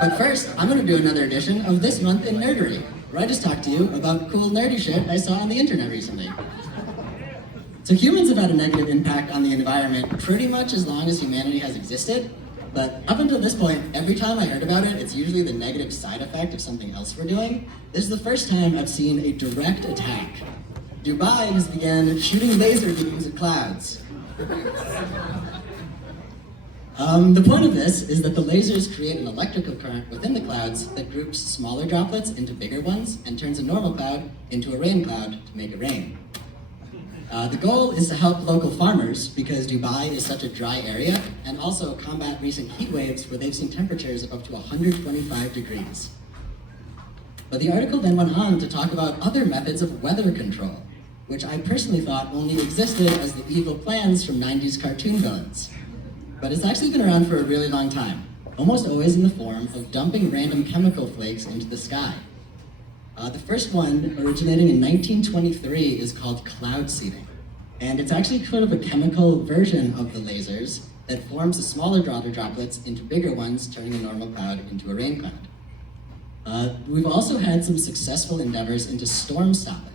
But first, I'm going to do another edition of This Month in Nerdery, where I just talk to you about cool nerdy shit I saw on the internet recently. So humans have had a negative impact on the environment pretty much as long as humanity has existed, but up until this point, every time I heard about it, it's usually the negative side effect of something else we're doing. This is the first time I've seen a direct attack. Dubai has begun shooting laser beams at clouds. The point of this is that the lasers create an electrical current within the clouds that groups smaller droplets into bigger ones and turns a normal cloud into a rain cloud to make it rain. The goal is to help local farmers because Dubai is such a dry area, and also combat recent heat waves where they've seen temperatures of up to 125 degrees. But the article then went on to talk about other methods of weather control, which I personally thought only existed as the evil plans from 90s cartoon villains. But it's actually been around for a really long time, almost always in the form of dumping random chemical flakes into the sky. The first one, originating in 1923, is called cloud seeding. And it's actually sort of a chemical version of the lasers that forms the smaller droplets into bigger ones, turning a normal cloud into a rain cloud. We've also had some successful endeavors into storm stopping.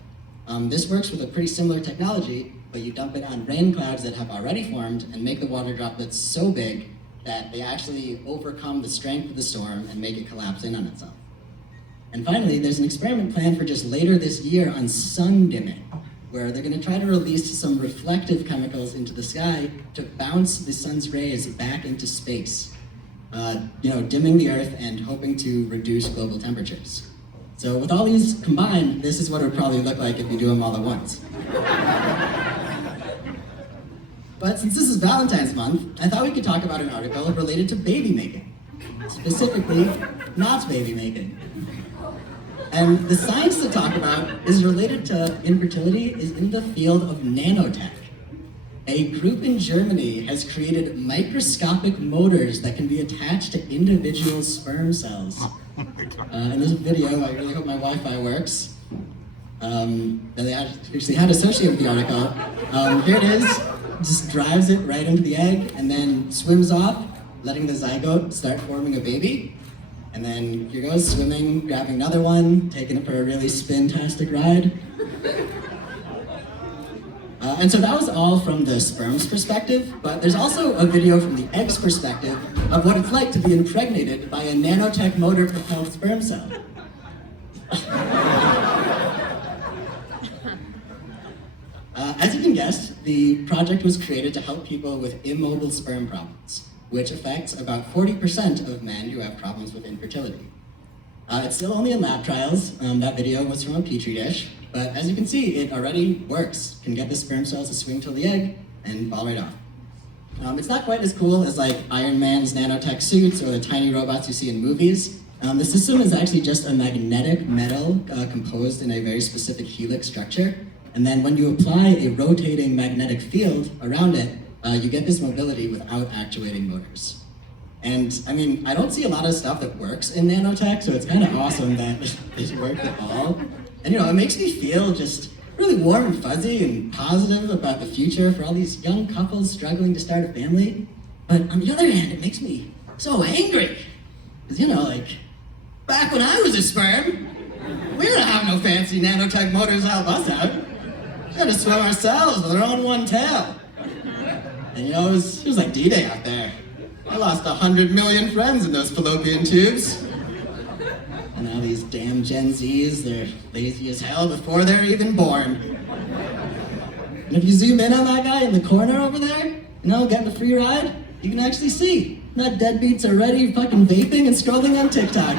This works with a pretty similar technology, but you dump it on rain clouds that have already formed and make the water droplets so big that they actually overcome the strength of the storm and make it collapse in on itself. And finally, there's an experiment planned for just later this year on sun dimming, where they're going to try to release some reflective chemicals into the sky to bounce the sun's rays back into space, dimming the Earth and hoping to reduce global temperatures. So with all these combined, this is what it would probably look like if you do them all at once. But since this is Valentine's month, I thought we could talk about an article related to baby making. Specifically, not baby making. And the science to talk about is related to infertility is in the field of nanotech. A group in Germany has created microscopic motors that can be attached to individual sperm cells. In this video, I really hope my Wi-Fi works. They actually had associated with the article. Here it is, just drives it right into the egg and then swims off, letting the zygote start forming a baby. And then here goes, swimming, grabbing another one, taking it for a really spin-tastic ride. And so that was all from the sperm's perspective, but there's also a video from the egg's perspective of what it's like to be impregnated by a nanotech motor-propelled sperm cell. As you can guess, the project was created to help people with immobile sperm problems, which affects about 40% of men who have problems with infertility. It's still only in lab trials. That video was from a petri dish, but as you can see, it already works. Can get the sperm cells to swing till the egg and fall right off. It's not quite as cool as like Iron Man's nanotech suits or the tiny robots you see in movies. The system is actually just a magnetic metal composed in a very specific helix structure. And then when you apply a rotating magnetic field around it, you get this mobility without actuating motors. And I mean, I don't see a lot of stuff that works in nanotech, so it's kind of awesome that it worked at all. And it makes me feel just really warm and fuzzy and positive about the future for all these young couples struggling to start a family. But on the other hand, it makes me so angry. Because back when I was a sperm, we didn't have no fancy nanotech motors to help us out. We had to swim ourselves with our own one tail. And it was like D-Day out there. I lost 100 million friends in those fallopian tubes. And now these damn Gen Zs, they're lazy as hell before they're even born. And if you zoom in on that guy in the corner over there, getting a free ride, you can actually see that deadbeat's already fucking vaping and scrolling on TikTok.